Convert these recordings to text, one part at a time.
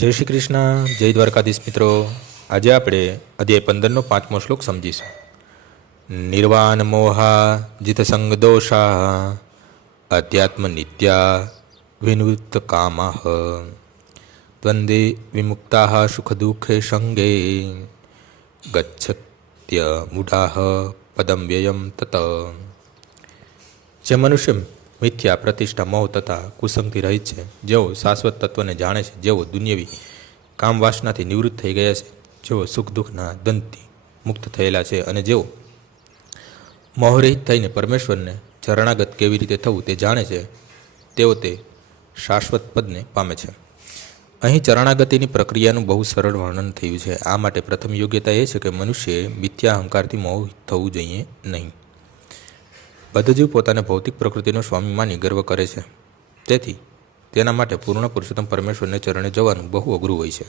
જય શ્રી કૃષ્ણ, જય દ્વારકાધીશ મિત્રો. આજે આપણે અધ્યાય 15નો 5મો શ્લોક સમજીશું. નિર્વાણ મોહા જીત સંગ દોષા અધ્યાત્મ નિત્યા વિનિવૃત્ત કામાહ દ્વંદ્વે વિમુક્તા સુખ દુઃખે સંગે ગચ્છત્ય મૂઢાહ પદમ વ્યયમ તત. જે મનુષ્ય મિથ્યા, પ્રતિષ્ઠા, મોહ તથા કુસંગથી રહિત છે, જેઓ શાશ્વત તત્વને જાણે છે, જેઓ દુન્યવી કામવાસનાથી નિવૃત્ત થઈ ગયા છે, જેઓ સુખ દુઃખના દ્વંદ્વથી મુક્ત થયેલા છે અને જેઓ મોહરહિત થઈને પરમેશ્વરને ચરણાગત કેવી રીતે થવું તે જાણે છે, તેઓ તે શાશ્વત પદને પામે છે. અહીં ચરણાગતિની પ્રક્રિયાનું બહુ સરળ વર્ણન થયું છે. આ માટે પ્રથમ યોગ્યતા એ છે કે મનુષ્યએ મિથ્યા અહંકારથી મોહિત થવું જોઈએ નહીં. બધો જીવ પોતાને ભૌતિક પ્રકૃતિનો સ્વામી માની ગર્વ કરે છે, તેથી તેના માટે પૂર્ણ પુરુષોત્તમ પરમેશ્વરને ચરણે જવાનું બહુ અઘરું હોય છે.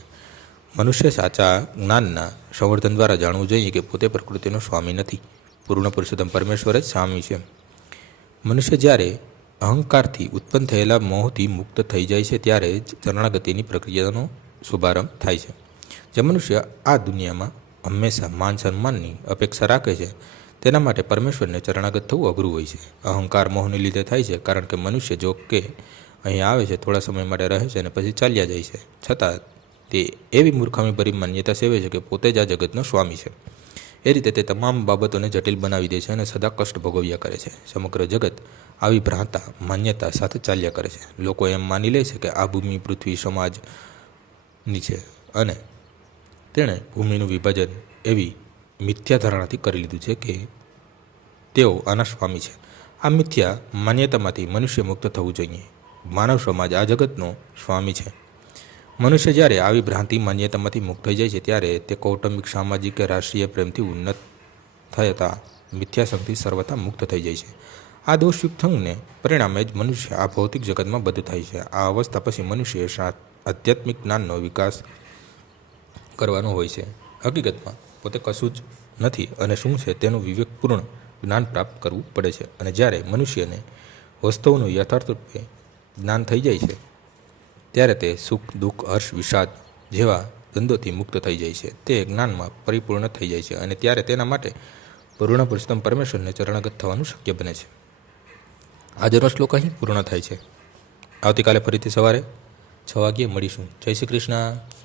મનુષ્ય સાચા જ્ઞાનના સંવર્ધન દ્વારા જાણવું જોઈએ કે પોતે પ્રકૃતિનો સ્વામી નથી, પૂર્ણ પુરુષોત્તમ પરમેશ્વર જ સ્વામી છે. મનુષ્ય જ્યારે અહંકારથી ઉત્પન્ન થયેલા મોહથી મુક્ત થઈ જાય છે, ત્યારે જ ચરણાગતિની પ્રક્રિયાનો શુભારંભ થાય છે. જે મનુષ્ય આ દુનિયામાં હંમેશા માન સન્માનની અપેક્ષા રાખે છે, તેના માટે પરમેશ્વરને ચરણાગત થવું અઘરું હોય છે. અહંકાર મોહને લીધે થાય છે, કારણ કે મનુષ્ય જો કે અહીં આવે છે, થોડા સમય માટે રહે છે અને પછી ચાલ્યા જાય છે, છતાં તે એવી મૂર્ખામી ભરી માન્યતા સેવે છે કે પોતે જ આ જગતનો સ્વામી છે. એ રીતે તે તમામ બાબતોને જટિલ બનાવી દે છે અને સદા કષ્ટ ભોગવ્યા કરે છે. સમગ્ર જગત આવી ભ્રાંતા માન્યતા સાથે ચાલ્યા કરે છે. લોકો એમ માની લે છે કે આ ભૂમિ પૃથ્વી સમાજની છે અને તેણે ભૂમિનું વિભાજન એવી મિથ્યા ધારણાથી કરી લીધું છે કે તેઓ આના સ્વામી છે. આ મિથ્યા માન્યતામાંથી મનુષ્ય મુક્ત થવું જોઈએ. માનવ સમાજ આ જગતનો સ્વામી છે. મનુષ્ય જ્યારે આવી ભ્રાંતિ માન્યતામાંથી મુક્ત થઈ જાય છે, ત્યારે તે કૌટુંબિક, સામાજિક કે રાષ્ટ્રીય પ્રેમથી ઉન્નત થતા મિથ્યાસંગથી સર્વથા મુક્ત થઈ જાય છે. આ દોષયુક્ત સંઘને પરિણામે જ મનુષ્ય આ ભૌતિક જગતમાં બદ્ધ થાય છે. આ અવસ્થા પછી મનુષ્ય આધ્યાત્મિક જ્ઞાનનો વિકાસ કરવાનો હોય છે. હકીકતમાં પોતે કશું જ નથી અને શું છે તેનું વિવેકપૂર્ણ જ્ઞાન પ્રાપ્ત કરવું પડે છે. અને જ્યારે મનુષ્યને વસ્તુઓનું યથાર્થ રૂપે જ્ઞાન થઈ જાય છે, ત્યારે તે સુખ, દુઃખ, હર્ષ, વિષાદ જેવા દ્વંદ્વોથી મુક્ત થઈ જાય છે. તે જ્ઞાનમાં પરિપૂર્ણ થઈ જાય છે અને ત્યારે તેના માટે પૂર્ણ પુરુષોત્તમ પરમેશ્વરને ચરણાગત થવાનું શક્ય બને છે. આજનો શ્લોક અહીં પૂર્ણ થાય છે. આવતીકાલે ફરીથી સવારે 6 વાગ્યે મળીશું. જય શ્રી કૃષ્ણ.